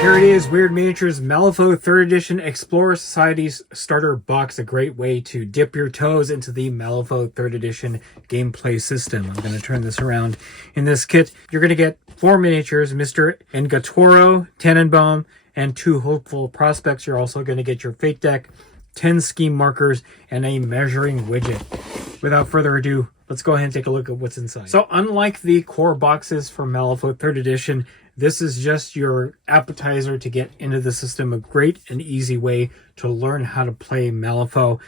Here it is, Wyrd Miniatures Malifaux 3rd Edition Explorer Society's Starter Box. A great way to dip your toes into the Malifaux 3rd Edition gameplay system. I'm going to turn this around. In this kit, you're going to get 4 miniatures, Mr. Engatoro, Tannenbaum, and 2 hopeful prospects. You're also going to get your fate deck, 10 scheme markers, and a measuring widget. Without further ado, let's go ahead and take a look at what's inside. So unlike the core boxes for Malifaux 3rd Edition, this is just your appetizer to get into the system. A great and easy way to learn how to play Malifaux.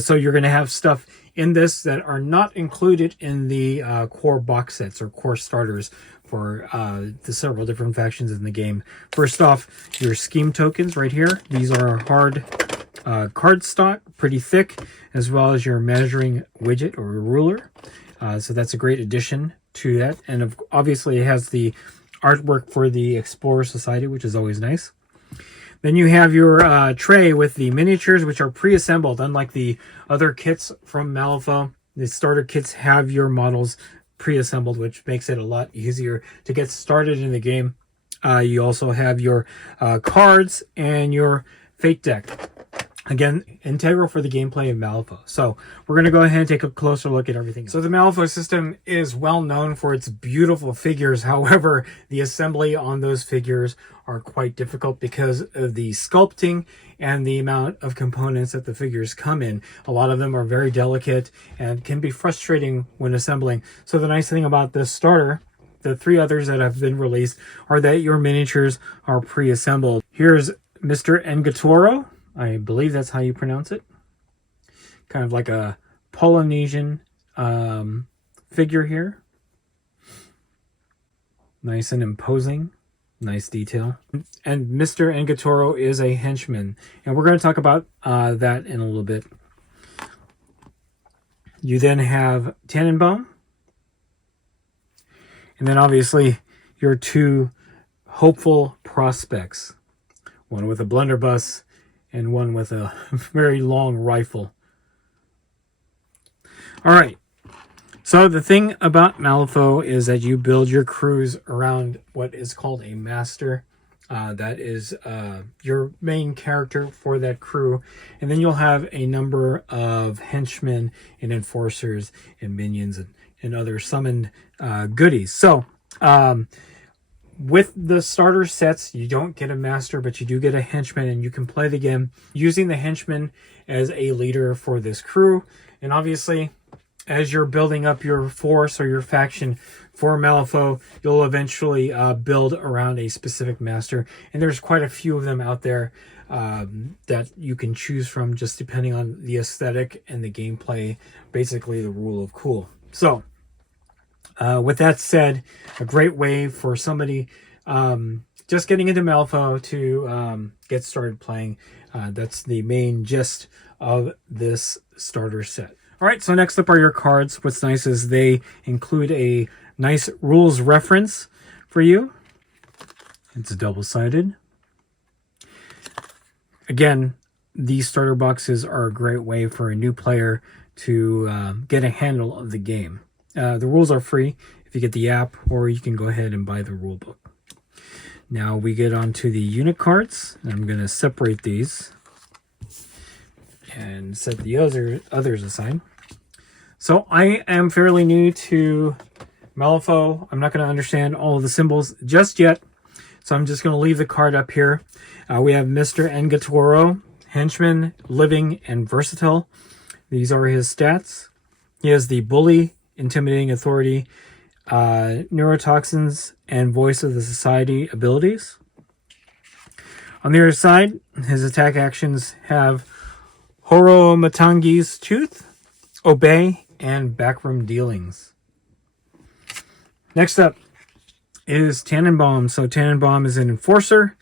So you're going to have stuff in this that are not included in the core box sets or core starters for the several different factions in the game. First off, your scheme tokens right here. These are hard cardstock, pretty thick, as well as your measuring widget or ruler. So that's a great addition to that. And obviously it has the artwork for the Explorer Society, which is always nice. Then you have your tray with the miniatures, which are pre-assembled. Unlike the other kits from Malifaux, the starter kits have your models pre-assembled, which makes it a lot easier to get started in the game. You also have your cards and your fate deck. Again, integral for the gameplay of Malifaux. So we're going to go ahead and take a closer look at everything. So the Malifaux system is well known for its beautiful figures. However, the assembly on those figures are quite difficult because of the sculpting and the amount of components that the figures come in. A lot of them are very delicate and can be frustrating when assembling. So the nice thing about this starter, the 3 others that have been released, are that your miniatures are pre-assembled. Here's Mr. Engatoro. I believe that's how you pronounce it. Kind of like a Polynesian figure here. Nice and imposing. Nice detail. And Mr. Engatoro is a henchman. And we're going to talk about that in a little bit. You then have Tannenbaum. And then obviously your 2 hopeful prospects. One with a blunderbuss and one with a very long rifle. All right. So the thing about Malifaux is that you build your crews around what is called a master. That is your main character for that crew. And then you'll have a number of henchmen and enforcers and minions and other summoned goodies. So with the starter sets, you don't get a master, but you do get a henchman, and you can play the game using the henchman as a leader for this crew. And obviously, as you're building up your force or your faction for Malifaux, you'll eventually build around a specific master. And there's quite a few of them out there that you can choose from, just depending on the aesthetic and the gameplay, basically the rule of cool. So with that said, a great way for somebody just getting into Malifaux to get started playing. That's the main gist of this starter set. All right, so next up are your cards. What's nice is they include a nice rules reference for you. It's double-sided. Again, these starter boxes are a great way for a new player to get a handle of the game. The rules are free if you get the app, or you can go ahead and buy the rule book. Now we get onto the unit cards. I'm going to separate these and set the others aside. So I am fairly new to Malifaux. I'm not going to understand all of the symbols just yet, so I'm just going to leave the card up here. We have Mr. Engatoro, henchman, living, and versatile. These are his stats. He has the bully, intimidating authority, neurotoxins, and voice of the society abilities. On the other side, his attack actions have Horomatangi's Tooth, Obey, and Backroom Dealings. Next up is Tannenbaum. So Tannenbaum is an enforcer.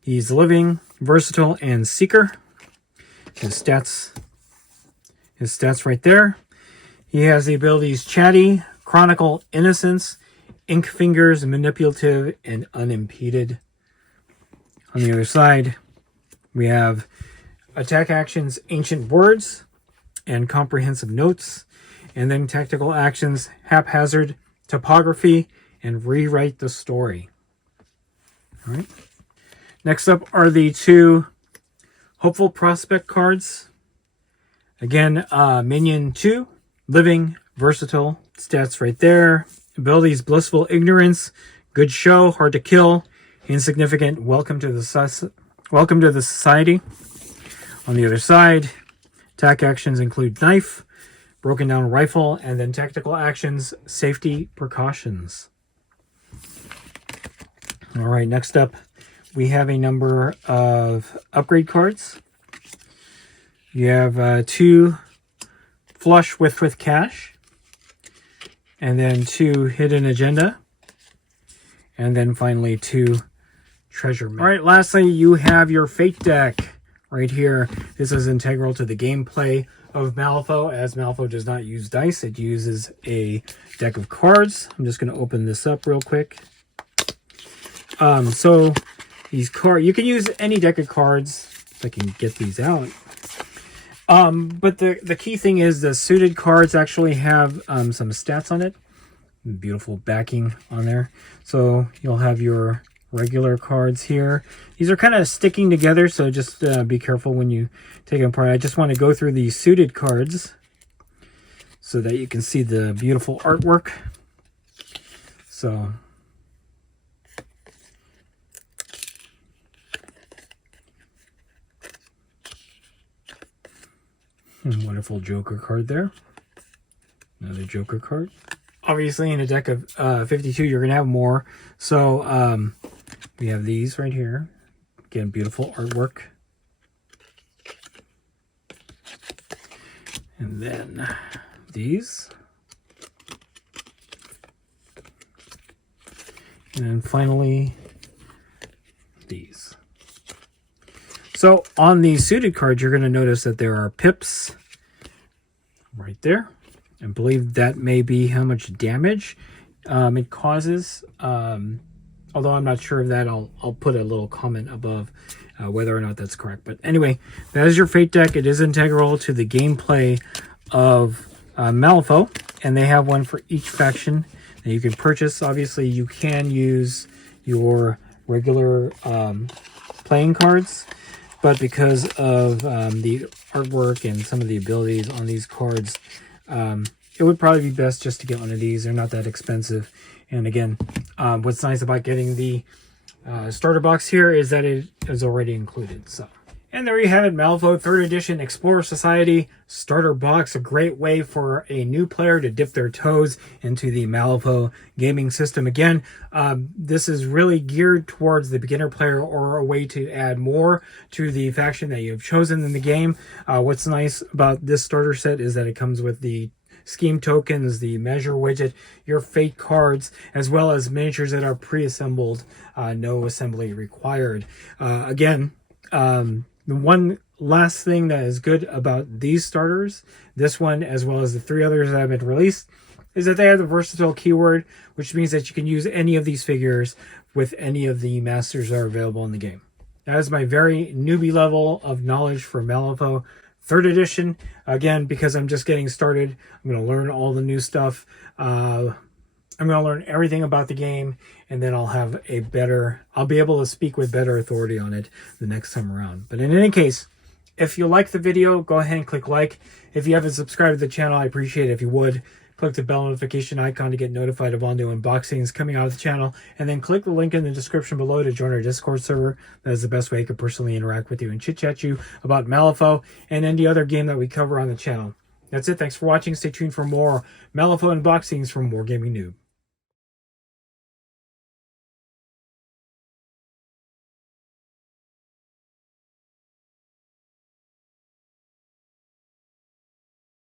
He's living, versatile, and seeker. His stats right there. He has the abilities Chatty, Chronicle, Innocence, Ink Fingers, Manipulative, and Unimpeded. On the other side, we have attack actions Ancient Words and Comprehensive Notes, and then tactical actions Haphazard, Topography, and Rewrite the Story. All right. Next up are the 2 Hopeful Prospect cards. Again, Minion 2, Living, Versatile, stats right there. Abilities, Blissful Ignorance, Good Show, Hard to Kill, Insignificant, Welcome to the Society. On the other side, attack actions include Knife, Broken Down Rifle, and then tactical actions, Safety Precautions. All right, next up, we have a number of upgrade cards. You have 2 Flush with Cash, and then 2 Hidden Agenda, and then finally 2 Treasure Map. All right, lastly, you have your Fate deck right here. This is integral to the gameplay of Malifaux, as Malifaux does not use dice. It uses a deck of cards. I'm just going to open this up real quick. So these cards, you can use any deck of cards. If I can get these out. But the key thing is the suited cards actually have some stats on it. Beautiful backing on there. So you'll have your regular cards here. These are kind of sticking together, so just be careful when you take them apart. I just want to go through the suited cards so that you can see the beautiful artwork. So wonderful Joker card there. Another Joker card. Obviously, in a deck of 52, you're going to have more. So we have these right here. Again, beautiful artwork. And then these. And then finally, these. So on the suited cards, you're going to notice that there are pips right there. I believe that may be how much damage it causes. Although I'm not sure of that, I'll put a little comment above whether or not that's correct. But anyway, that is your Fate deck. It is integral to the gameplay of Malifaux, and they have one for each faction that you can purchase. Obviously, you can use your regular playing cards, but because of the artwork and some of the abilities on these cards, it would probably be best just to get one of these. They're not that expensive. And again, what's nice about getting the starter box here is that it is already included. So, and there you have it, Malifaux 3rd Edition Explorer Society starter box. A great way for a new player to dip their toes into the Malifaux gaming system. Again, this is really geared towards the beginner player, or a way to add more to the faction that you've chosen in the game. What's nice about this starter set is that it comes with the scheme tokens, the measure widget, your Fate cards, as well as miniatures that are pre-assembled, no assembly required. Again, the one last thing that is good about these starters, this one as well as the 3 others that have been released, is that they have the versatile keyword, which means that you can use any of these figures with any of the masters that are available in the game. That is my very newbie level of knowledge for Malifaux 3rd Edition. Again, because I'm just getting started, I'm going to learn all the new stuff. I'm going to learn everything about the game, and then I'll be able to speak with better authority on it the next time around. But in any case, if you like the video, go ahead and click like. If you haven't subscribed to the channel, I appreciate it if you would. Click the bell notification icon to get notified of all new unboxings coming out of the channel, and then click the link in the description below to join our Discord server. That is the best way I could personally interact with you and chit-chat you about Malifaux and any other game that we cover on the channel. That's it. Thanks for watching. Stay tuned for more Malifaux unboxings from Wargaming Noob.